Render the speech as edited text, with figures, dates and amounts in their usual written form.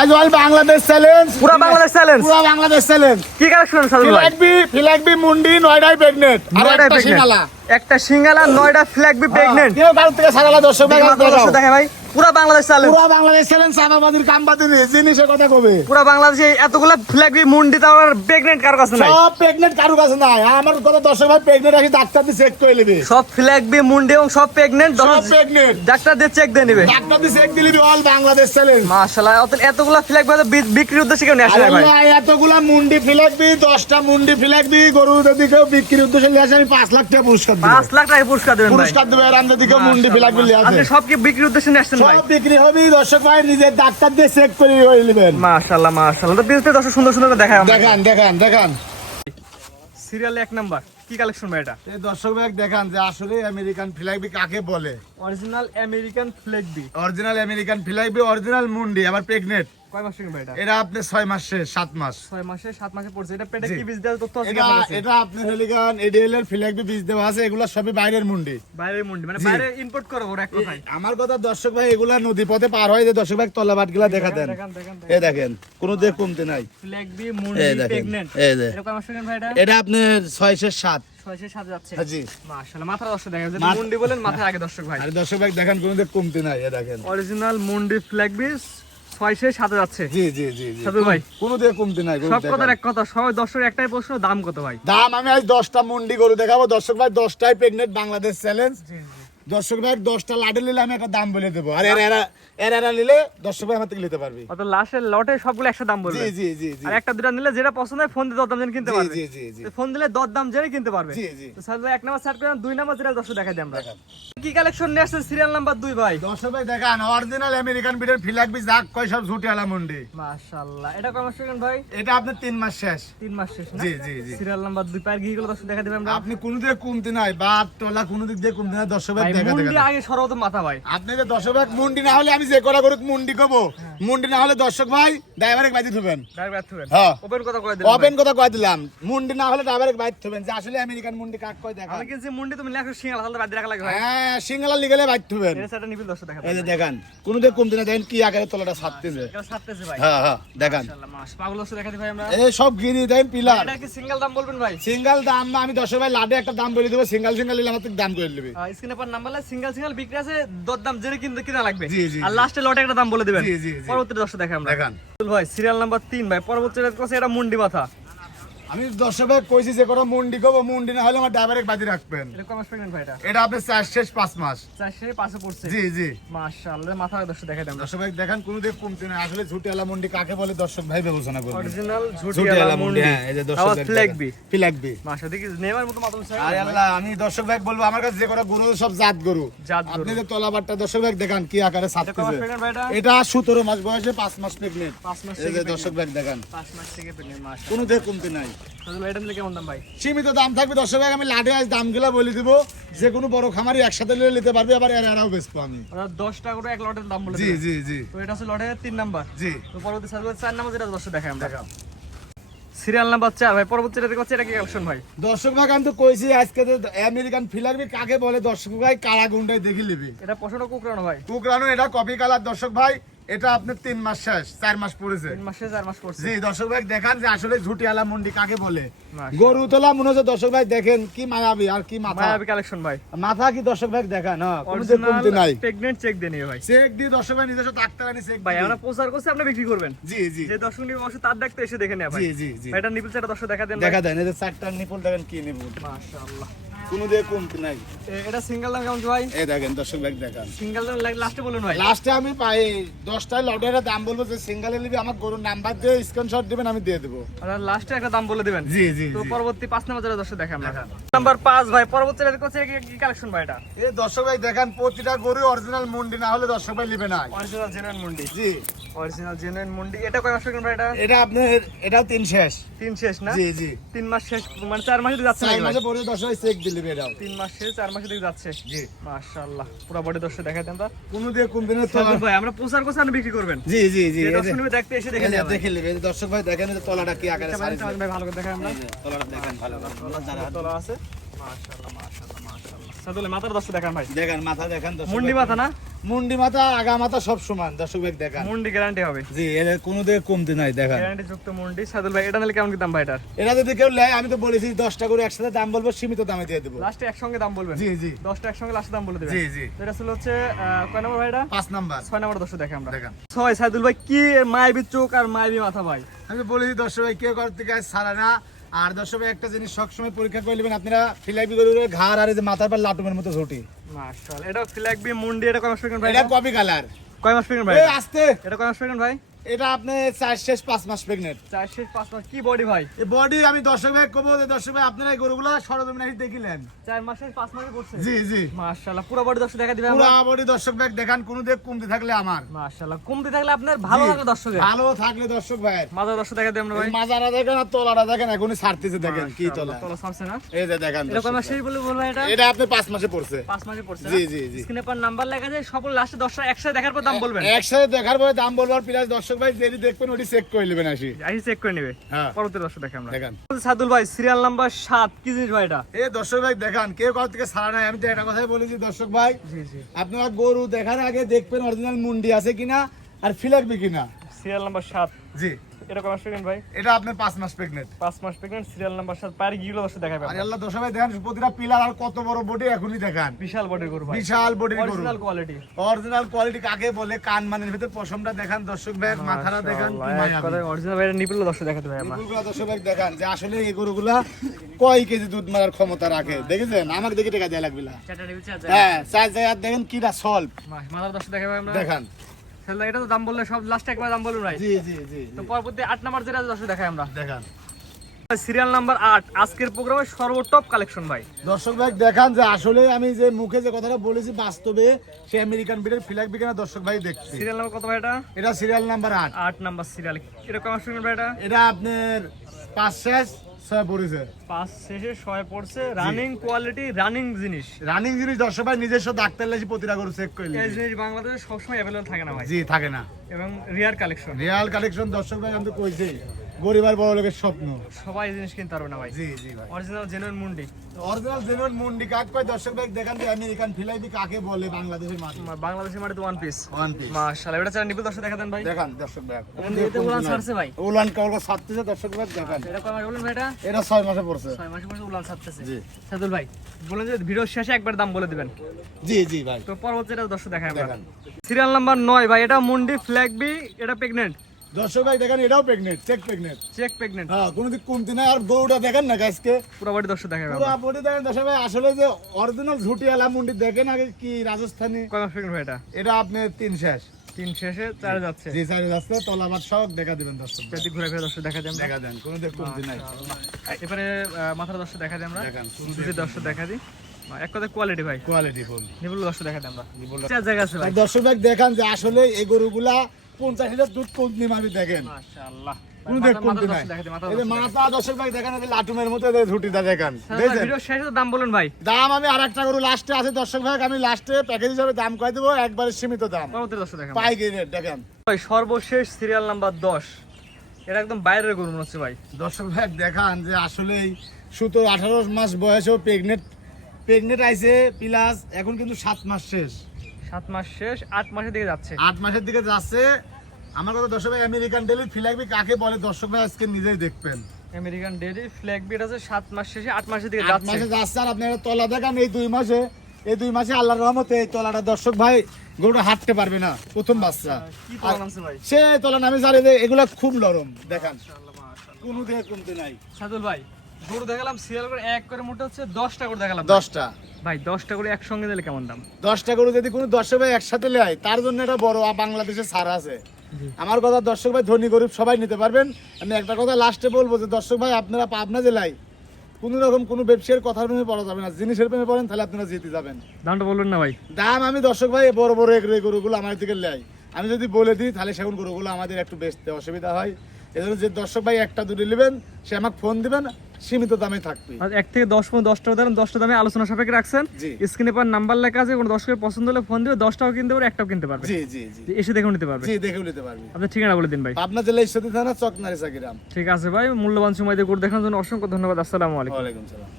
আজ all Bangladesh challenge, পুরো Bangladesh challenge, পুরো বাংলাদেশ চ্যালেঞ্জ। কি কালেকশন সাদুল ভাই? ফ্ল্যাগবি মুন্ডি 9টাই প্রেগনেন্ট আর একটা সিঙ্গালা, একটা সিঙ্গালা 9টা ফ্ল্যাগবি প্রেগন্যান্ট। কেউ কাল থেকে সারালা দর্শক ভাই দেখে ভাই, পুরো বাংলাদেশ চ্যালেঞ্জ, পুরো বাংলাদেশ চ্যালেঞ্জ। সাবাবাদির কামবাদির জিনিসের কথা কবে? পুরো বাংলাদেশে এতগুলা ফ্ল্যাগবি মুন্ডি তার প্রেগন্যান্ট কার কাছে নাই? সব প্রেগনেন্ট কারো কাছে নাই। আমার কথা দর্শক ভাই প্রেগনেন্ট আসি ডাক্তার দিয়ে চেক করে নেবে। সব ফ্ল্যাগবি মুন্ডি এবং সব প্রেগন্যান্ট, সব প্রেগনেন্ট ডাক্তার দিয়ে চেক দিয়ে নেবে। ডাক্তার দিয়ে চেক দিলি অল বাংলাদেশ চ্যালেঞ্জ। মাশাআল্লাহ, এতগুলা ফ্ল্যাগবি বিক্রির উদ্দেশ্যে কেউ নিয়ে আসে আরে ভাই? ভাই এতগুলা মুন্ডি ফ্ল্যাগবি, 10টা মুন্ডি ফ্ল্যাগবি গরুদের দিকেও বিক্রির উদ্দেশ্যে নিয়ে আসে। আমি 5 লাখ টাকা পুরস্কার দেব। 5 লাখ টাকা পুরস্কার দেবেন ভাই? পুরস্কার দেবে আর আমাদের দিকেও মুন্ডি ফ্ল্যাগবি নিয়ে আসে। আপনি সব কি বিক্রির উদ্দেশ্যে নিয়ে আসছেন ভাই? সব বিক্রি হবে দর্শক ভাই, নিজের ডাক্তার দিয়ে চেক করে নেবেন। মাশাআল্লাহ মাশাআল্লাহ, তো বিলতে দর্শক সুন্দর সুন্দর করে দেখায় আমরা। দেখান দেখান দেখান সিরিয়ালে 1 নাম্বার কি কালেকশন ভাই এটা? এই দর্শক ভাই দেখান যে আসলে আমেরিকান ফ্ল্যাগবি কাকে বলে। অরিজিনাল আমেরিকান ফ্ল্যাগবি, অরিজিনাল আমেরিকান ফ্ল্যাগবি, অরিজিনাল মুন্ডি আবার প্রেগনেন্ট। কয় মাস থেকে ভাই এটা? এটা আপনি 6 মাস শেষ 7 মাস 6 মাসে 7 মাসে পড়ছে। এটা পেটে জি। কি বীজ দেওয়ার তথ্য আছে কি এটা আপনার কাছে? এটা আপনি হলিগান এডিএল এর ফ্ল্যাগবি বীজ দেওয়া আছে। এগুলা সবই বাইরের মুন্ডি। বাইরের মুন্ডি মানে জি। বাইরে ইম্পোর্ট করো ওর এক কথায়। আমার কথা দর্শক ভাই এগুলা নদী পথে পার হয় যে দর্শক ভাই তলাবাট গুলা দেখা দেন। দেখেন দেখেন এই দেখেন কোনো দেখ কমতে নাই। ফ্ল্যাগবি মুন্ডি এই দেখেন প্রেগন্যান্ট। এই যে এটা কয় মাস থেকে ভাই এটা? এটা আপনার 6 শেষ 7। 6 সে 7 যাচ্ছে। জি মাশাআল্লাহ, মাথার দর্শক দেখেন, যদি মাথা- মুন্ডি বলেন মাথার আগে দর্শক ভাই। আর দর্শক ভাই দেখেন কোনো দেখ কমতে নাই। এই দেখেন অরিজিনাল মুন্ডি ফ্ল্যাগবি 6 সে 7 যাচ্ছে। জি জি জি জি সাদু ভাই, কোনো দেখ কমতে নাই। গরু সব দেখান। কথার এক কথা, সবাই দর্শক একটাই প্রশ্ন, দাম কত ভাই? দাম আমি আজ 10টা মুন্ডি গরু দেখাবো দর্শক ভাই, 10টাই প্রেগনেন্ট বাংলাদেশ চ্যালেঞ্জ। দর্শক ভাই 10টা লাডে নিলে আমি একটা দাম বলে দেবো, আর এরা নিলে দর্শক ভাই আমার থেকে নিতে পারবি। অত লাস্টের লটে সবগুলো 100 দাম জি বলবে। জি জি জি আর একটা দুটা নিলে যেটা পছন্দ হয় ফোন দিয়ে দরদাম জেনে কিনতে জি পারবে। জি জি জি তো ফোন দিলে দরদাম জেনে কিনতে পারবে। জি জি তো সাদা 1 নাম্বার সেট করেন, 2 নাম্বার যেটা দর্শক দেখাই দিই আমরা। দেখান। কি কালেকশন নিয়ে আসছেন সিরিয়াল নাম্বার 2 ভাই? দর্শক ভাই দেখান অরিজিনাল আমেরিকান বিটের ফ্ল্যাগবি যাক কয় সব ঝুটি আলা মুন্ডি। মাশাআল্লাহ, এটা কয় মাস থেকে ভাই? এটা আপনার 3 মাস শেষ। 3 মাস শেষ না? জি জি জি সিরিয়াল নাম্বার 2 পায়ের ঘিগুলো দর্শক দেখা দিবেন আমরা। আপনি কোন দিকে কমতে নাই, বাত তলা কোন দিক দিয়ে কমতে নাই দর্শক ভাই ভাই দেখা মুন্ডি দেখা। আগে সরব তো মাথা ভাই। আপনি যে দর্শক ভাই মুন্ডি না হলে আমি যে করা করুক মুন্ডি কব, মুন্ডি না হলে দর্শক ভাই ড্রাইভারে বাইতে থবেন। ডাইরেক্ট ব্যাথ হবেন। হ্যাঁ ওপেন কথা কই দিলাম। ওপেন কথা কয় দিলাম, মুন্ডি না হলে ড্রাইভারে বাইতে থবেন যে আসলে আমেরিকান মুন্ডি কাক কয় দেখা। আমি কিনছি মুন্ডি, তুমি লেখো সিঙ্গাল হালতে বাদ রাখা লাগে ভাই। হ্যাঁ সিঙ্গালা লিগেলে বাইতে থবেন। এর সাথে নিবিল দর্শক দেখা এই যে দিবেন। দেখান কোন দিকে কমতে না, দেখেন কি আকারে তলাটা ছাড়তেছে। এটা ছাড়তেছে ভাই। হ্যাঁ হ্যাঁ দেখান মাশাআল্লাহ, মাশ পাগল দর্শক দেখা দিই ভাই আমরা। এই সব গিরি দেন পিলার। এটা কি সিঙ্গেল দাম বলবেন ভাই? সিঙ্গেল দাম না, আমি দর্শক ভাই লাডে একটা দাম বলে দেবো, সিঙ্গেল সিঙ্গেল নিলে আমার থেকে দাম করে নেবে। স্ক্রিনে পর নাম্বার লাই সিঙ্গেল বিক্রি আছে, দরদাম জেনে কিনতে কিনা লাগবে। জি, জি, আর জি। লাস্টে লটে একটা দাম বলে দিবেন। জি, জি, জি। পরবর্তী দর্শক দেখা আমরা। দেখান। ভাই সিরিয়াল নাম্বার 3 ভাই, পরবর্তী কাছে এটা মুন্ডি মাথা। আমি দর্শক ভাই কইছি যে কোনো মুন্ডি কব, মুন্ডি না হলে আমার ড্রাইভারে বাজি রাখবেন। এটা কয় মাস প্রেগন্যান্ট ভাই এটা? এটা আপনার 4 শেষ 5 মাস। 4 সে 5 পড়ছে। জি জি মাশাআল্লাহ, মাথা দর্শক দেখা দিই আমরা। দর্শক ভাই দেখেন কোন দিকে কমতে না, আসলে ঝুটি আলা মুন্ডি কাকে বলে দর্শক ভাই বিবেচনা করবেন। অরিজিনাল ঝুটি ঝুটিয়ালা আলা মুন্ডি, মুন্ডি। হ্যাঁ এই যে দর্শক আবার ভাই ফ্ল্যাগবি। ফ্ল্যাগবি। মাশাআল্লাহ, দেখি নেমার মতো মাথা উঠছে। আরে আল্লাহ, আমি দর্শক ভাই বলবো আমার কাছে যে কটা গরু সব জাত গরু। জাত গরু। আপনি যে তলাবারটা দর্শক ভাই দেখান কি আকারে এটা কয় মাস ছাড়তেছে। প্রেগন্যান্ট ভাই এটা? এটা 17 মাস বয়সে 5 মাস প্রেগনেন্ট। 5 মাস এই থেকে যে দর্শক ভাই দেখান 5 মাস থেকে প্রেগন্যান্ট। মাশাআল্লাহ, কোনো দিকে কমতে নাই। তাহলে এটা নিলে কেমন দাম ভাই? সীমিত দাম থাকবে দর্শক ভাই, আমি লাডে আজ দামগুলা বলে দিব, যে কোনো বড় খামারি একসাথে নিয়ে নিতে পারবে, আবার এরাও বেচবো আমি। ওরা 10 টাকা করে এক লটের দাম বলে জি দিবেন। জি জি তো এটা হচ্ছে লটের 3 নাম্বার। জি তো পরবর্তী সার্ভিস 4 নাম্বার যেটা দর্শক দেখাই আমরা। সিরিয়াল নাম্বার 4 ভাই, পরবর্তী যেটা দেখছি এটা কি কালেকশন ভাই? দর্শক ভাই আমি তো কইছি আজকে যে আমেরিকান ফ্ল্যাগবি কাকে বলে দর্শক ভাই, কালা গুন্ডায় দেখি লিবি এটা পছন্দ কুকরানো ভাই। কুকরানো, এটা কপি কালার দর্শক ভাই। এটা আপনার 3 মাস শেষ 4 মাস পড়েছে। 3 মাসে 4 মাস করছে। জি দর্শক ভাই দেখান যে আসলে ঝুটি আলা মুন্ডি কাকে বলে। মাশাআল্লাহ। গরু তোলা মনে হচ্ছে দর্শক ভাই দেখেন কি মায়াবী আর কি মাথা, মায়াবী কালেকশন ভাই। মাথা কি দর্শক ভাই দেখান। হ্যাঁ কোনো দিকে অরিজিনাল কমতে নাই। প্রেগন্যান্ট চেক দেন ভাই। চেক দিয়ে দর্শক ভাই নিজস্ব ডাক্তার আনি চেক ভাই দিয়ে। আমরা প্রচার করছি, আপনি বিক্রি করবেন। জি জি যে দর্শক নিবে অবশ্যই তার ডাকতে এসে দেখে নেয় ভাই। জি জি জি ভাই, এটা নিপল সেটা দর্শক দেখা দেন ভাই। দেখা দেন এই যে 4টা নিপল দেখেন কি নিপল, মাশাআল্লাহ। কোনো দিকে কমতে নাই। এটা সিঙ্গেল দাম কেমন ভাই? এই দেখেন দর্শক ভাই দেখান। সিঙ্গেল দাম লাস্টে বলুন ভাই। লাস্টে আমি পাই 10টায় লটের দাম বলবো, যে সিঙ্গেলে নিবি আমার গরুর নাম্বার দিয়ে স্ক্রিনশট দিবেন, আমি দিয়ে দেবো। আর লাস্টে একটা দাম বলে দিবেন। জি জি তো জি। পরবর্তী 5 নাম্বার যেটা দর্শক দেখা আমরা। নাম্বার 5 ভাই, পরবর্তী যেটা দেখছি কি কালেকশন ভাই এটা? এই দর্শক ভাই দেখেন প্রতিটা গরু অরিজিনাল মুন্ডি না হলে দর্শক ভাই নিবে না। অরিজিনাল জেনুইন মুন্ডি। জি অরিজিনাল জেনুইন মুন্ডি। এটা কয় মাস প্রেগন্যান্ট ভাই এটা? এটা আপনার এটাও 3 শেষ। 3 শেষ না? জি জি 3 মাস শেষ মানে 4 মাসে যাচ্ছে 4 নাকি ভাই? মাসে পরে দর্শক ভাই চেক দিলিবে এটাও। 3 মাস শেষ 4 মাসে দিকে যাচ্ছে। জি মাশাআল্লাহ, পুরো বডি দর্শক দেখাই দেন তো। কোনো দিকে কমতে না। সাদুল ভাই আমরা প্রচার করছি, আপনি বিক্রি করবেন। জি জি জি যে এই দর্শক যে নিবে দেখতে এসে দেখে নেয় ভাই। দেখে নেবে। এই যে দর্শক ভাই দেখেন এই যে তলাটা কি আকারে আচ্ছা ভাই, সারিছে। ভাই ভালো করে দেখাই আমরা। এই যে তলাটা দেখেন ভালো করে। তলা আছে। মাশাআল্লাহ মাশাআল্লাহ মাশাআল্লাহ। সাদুল মাথার দর্শক দেখান ভাই। দেখেন মাথা দেখেন দর্শক মুন্ডি ভাই। মাথা না? মুন্ডি মাথা আগা মাথা সব সমান দর্শক ভাই দেখান। মুন্ডি গ্যারান্টি হবে। জি এর কোনো দিকে কমতি নাই দেখান। গ্যারান্টি যুক্ত মুন্ডি। সাদুল ভাই এটা নিলে কেমন কি দাম ভাই এটার? এটা যদি কেউ নেয় আমি তো বলেছি 10টা করে একসাথে দাম বলবো, সীমিত দামে দিয়ে দেবো। লাস্টে একসঙ্গে দাম বলবেন? জি জি 10টা একসঙ্গে লাস্টে দাম বলে দিবেন? জি জি। তো এটা ছিল হচ্ছে কয় নম্বর ভাই এটা? 5 নাম্বার। 6 নম্বর দর্শক দেখে আমরা। দেখান। 6 সাদুল ভাই কি মাইবি চোখ আর মাইবি মাথা ভাই। আমি তো বলেছি দর্শক ভাই কেউ করতে গাছ ছাড়া না। আর দর্শক ভাই একটা জিনিস সবসময় পরীক্ষা করে নেবেন আপনারা, ফিলাইবি গরুর ঘাড় আর এই যে মাথার পর লাটুমের মতো ঝুটি। মাশাআল্লাহ। এটা ফ্ল্যাগ বি মুন্ডি। এটা কয় মাস প্রেগন্যান্ট ভাই? এটা কপি কালার। কয় মাস প্রেগন্যান্ট ভাই? এই আস্তে। এটা কয় মাস প্রেগন্যান্ট ভাই? এটা আপনি 4 শেষ 5 মাস প্রেগনেন্ট। 4 শেষ 5 মাস। কি বডি ভাই? এই বডি আমি দর্শক ভাই কবো যে দর্শক ভাই আপনারা এই গরুগুলা সরজমিনে এসে দেখিলেন। 4 মাসে 5 মাসে পড়ছে। জি জি মাশাআল্লাহ। পুরো বডি দর্শক দেখা দিবেন পুরো আমরা? বডি দর্শক ভাই দেখান, কোনো দিক কমতি থাকলে আমার। মাশাআল্লাহ। কমতি থাকলে আপনার ভালো জি, লাগবে দর্শকের। ভালো থাকলে দর্শক ভাই মাথা দর্শক দেখা দিই আমরা ভাই। এই মাজারা দেখেন আর তলাটা দেখেন, এখনই ছাড়তেছে দেখেন কি তলা। তলা ছাড়ছে না? এই যে দেখেন এটা কয় দর্শক মাসে বলবেন এটা? ভাই। এটা আপনি 5 মাসে পড়ছে। 5 মাসে পড়ছে না? জি জি জি। স্ক্রিনে পর নাম্বার লেখা আছে, সকল লাস্টে 10টা একসাথে দেখার পর দাম বলবেন। একসাথে দেখার পরে দাম বলবার প্লাস দর্শক ভাই যেটি দেখবেন ওটি চেক করে নেবেন আসি। আইসি চেক করে নেবে। হ্যাঁ পরবর্তী দর্শক দেখে আমরা। দেখান। সাদুল ভাই সিরিয়াল নাম্বার 7 কি জিনিস ভাই এটা? এই দর্শক ভাই দেখান, কেউ কারোর থেকে ছাড়া নাই। আমি তো একটা কথাই বলেছি দর্শক ভাই, জি জি। আপনারা গরু দেখার আগে দেখবেন অরিজিনাল মুন্ডি আছে কিনা আর ফিলাকবি কিনা। Serial number 7। জি এটা কয় মাস প্রেগন্যান্ট ভাই? এটা আপনার 5 মাস প্রেগনেন্ট। 5 মাস প্রেগন্যান্ট। Serial number 7। পায়ের গিগুলো দর্শক দেখাবে। আর আল্লাহ দর্শক ভাই দেখেন প্রতিটা পিলার আর কত বড় বডি এখনই দেখান। বিশাল বডির গরু ভাই। বিশাল বডির গরু। Original quality. অরিজিনাল কোয়ালিটি কাকে বলে? কান মানের ভিতর পশমটা দেখান দর্শক ভাই, মাথাটা দেখান কি মায়া। অরিজিনাল ভাই নিপুল দর্শক দেখাতে ভাই আমরা। গরুগুলা দর্শক ভাই দেখান যে আসলে এই গরুগুলা কয় কেজি দুধ মারার ক্ষমতা রাখে দেখেছেন? আমাকে দেখে টাকা দেয়া লাগবে না। চারটা রিভিউ আছে। হ্যাঁ চার জায়গা দেখেন কিটা সলভ মাথা দর্শক দেখাবে আমরা। দেখান। তাহলে এটা তো দাম বললে সব লাস্ট একবার দাম বলুন ভাই। জি জি জি তো পরবর্তী 8 নাম্বার যেটা দর্শক দেখাই আমরা। দেখান। সিরিয়াল নাম্বার 8 আজকের প্রোগ্রামের সর্বটপ কালেকশন ভাই। দর্শক ভাই দেখান যে আসলে আমি যে মুখে যে কথাটা বলেছি বাস্তবে সে আমেরিকান ব্রিডের ফিলাক বিকেনা দর্শক ভাই দেখছি। সিরিয়াল নাম্বার কত ভাই এটা? এটা সিরিয়াল নাম্বার 8। 8 number serial. এটা কয় মাস প্রেগন্যান্ট ভাই এটা? এটা আপনার 5 শেষ 6 পড়েছে। 5 শেষে 6 পড়ছে। রানিং কোয়ালিটি, রানিং জিনিস। রানিং জিনিস দর্শক ভাই নিজস্ব ডাক্তার লাইসি প্রতিটা করে চেক করে এই জিনিস বাংলাদেশে সবসময় অ্যাভেলেবল থাকে না ভাই। জি থাকে না। এবং রিয়ার কালেকশন। রিয়াল কালেকশন দর্শক ভাই আমি তো কইছি গরিব আর বড় লোকের স্বপ্ন। সবাই এই জিনিস কিনতে পারবে না ভাই। জি জি ভাই। অরিজিনাল জেনুইন মুন্ডি। অরিজিনাল জেনুইন মুন্ডি কাক কয় দর্শক ভাই দেখান যে আমেরিকান ফিলাইবি কাকে বলে বাংলাদেশের মাটি। বাংলাদেশের মাটিতে ওয়ান পিস। ওয়ান পিস মাশাআল্লাহ। এটা চার নিপুল দর্শক দেখা দেন ভাই। দেখান দর্শক ভাই। এতে উলান ছাড়ছে ভাই। উলান কাউকে ছাড়তেছে দর্শক ভাই দেখান। এটা কয় মাস বলেন ভাই এটা? এটা 6 মাসে পড়ছে। 6 মাসে পড়ছে উলান ছাড়তেছে। জি। সাদুল ভাই বলেন যে ভিডিও শেষে একবার দাম বলে দিবেন। জি জি ভাই। তো পরবর্তীটা দর্শক দেখাই আমরা। দেখান। সিরিয়াল নাম্বার 9 ভাই। এটা মুন্ডি ফ্ল্যাগ বি। এটা প্রেগন্যান্ট। দর্শক ভাই দেখেন এটাও pregnant, check pregnant. Check pregnant. হ্যাঁ কোনো দিক কমতি নাই। আর গরুটা দেখেন না গাছকে পুরো বডি দর্শক দেখাই পুরো আমরা। বডি দেখেন দর্শক ভাই। আসলে যে অরিজিনাল ঝুটিয়ালা মুন্ডি দেখেন আগে কি রাজস্থানী। কয় মাস প্রেগন্যান্ট ভাই এটা? এটা আপনি 3 শেষ। 3 শেষে 4 যাচ্ছে। জি চারে যাচ্ছে তলাবাদ সব দেখা দিবেন দর্শক ভাই। যদি ঘুরে ফিরে দর্শক দেখা দেন। দেখা দেন কোনো দিক কমতি নাই। এবারে মাথার দর্শক দেখা দিই আমরা। দেখান। দুধের দর্শক দেখা দিই। এক কথা কোয়ালিটি ভাই। Quality full. নিপুল দর্শক দেখা দিই আমরা। চার জায়গা আছে ভাই। দর্শক ভাই দেখান যে আসলে এই গরুগুলা 50 লিটার দুধ কমতি মারি দেখেন। মাশাআল্লাহ। কোনো দিক কমতি নাই। দেখা দিই মাথা। এই যে মাথা দর্শক ভাই দেখেন এই লাটুমের মতো এই ঝুটিটা দেখেন। দেখেন ভিডিও শেষে তো দাম বলুন ভাই। দাম আমি আরেকটা গরু লাস্টে আছে দর্শক ভাই, আমি লাস্টে প্যাকেজ হিসাবে দাম কয় দেবো একবারে সীমিত দাম। পরবর্তী দর্শক দেখা পাইকারি রেট দেখেন। ভাই সর্বশেষ সিরিয়াল নাম্বার 10। এটা একদম বাইরের গরু মনে হচ্ছে ভাই। দর্শক ভাই দেখান যে আসলেই 17-18 মাস বয়সেও প্রেগনেন্ট আইছে প্লাস এখন কিন্তু 7 মাস শেষ। 7 মাস শেষ 8 মাসের দিকে যাচ্ছে। 8 মাসের দিকে যাচ্ছে। আমার কথা দর্শক ভাই আমেরিকান ডেলি ফিলাকবি কাকে বলে দর্শক ভাই আজকে নিজেই দেখবেন। আমেরিকান ডেইরি ফ্ল্যাগ বিট আছে 7 মাস শেষে 8 মাসের দিকে 8 যাচ্ছে। মাসে যাচ্ছে। আর আপনারা তলা দেখান এই 2 মাসে আল্লাহর রহমতে এই তলাটা দর্শক ভাই গরুটা হাঁটতে পারবে না প্রথম বাচ্চা। কি তলা নামছে ভাই? সে তলা নামে জানি যে এগুলা খুব নরম দেখান কোনো দিকে কমতে নাই। সাদুল ভাই গরু দেখালাম সিরিয়াল করে এক করে মোটা হচ্ছে 10টা করে দেখালাম 10টা ভাই। 10টা করে একসঙ্গে দিলে কেমন দাম? 10টা গরু যদি কোনো দর্শক ভাই একসাথে নেয় তার জন্য একটা বড় বাংলাদেশে ছাড় আছে। আমার কথা দর্শক ভাই ধনী গরিব সবাই নিতে পারবেন। আমি একটা কথা লাস্টে বলবো যে দর্শক ভাই আপনারা পাবনা জেলায় কোনো রকম কোনো ব্যবসায়ের কথার প্রেমে পড়া যাবে না। জিনিসের প্রেমে পড়েন তাহলে আপনারা জিতে যাবেন। দামটা বলবেন না ভাই। দাম আমি দর্শক ভাই বড় বড় এগুলো গরুগুলো আমার থেকে নেয়, আমি যদি বলে দিই তাহলে সেগুন গরুগুলো আমাদের একটু বেচতে অসুবিধা হয়। এজন্য যে দর্শক ভাই একটা দুটো নেবেন সে আমাকে ফোন দিবেন, সীমিত দামে থাকবে। আর 1 থেকে 10 পর্যন্ত 10টা দাম 10টা দামে আলোচনা সাপেক্ষে রাখছেন। জি। স্ক্রিনে পর নাম্বার লেখা আছে, কোনো দর্শকের পছন্দ হলে ফোন দিবে। 10টাও কিনতে পারবে, একটাও কিনতে পারবে। জি জি জি এসে দেখেও নিতে পারবে। জি দেখেও নিতে পারবে। আপনার ঠিকানা বলে দিন ভাই। পাবনা জেলা ঈশ্বরদী থানা চকনারিচা গ্রাম। ঠিক আছে ভাই, মূল্যবান সময় দিয়ে গরু দেখানোর জন্য অসংখ্য ধন্যবাদ। আসসালামু আলাইকুম। ওয়ালাইকুম সালাম।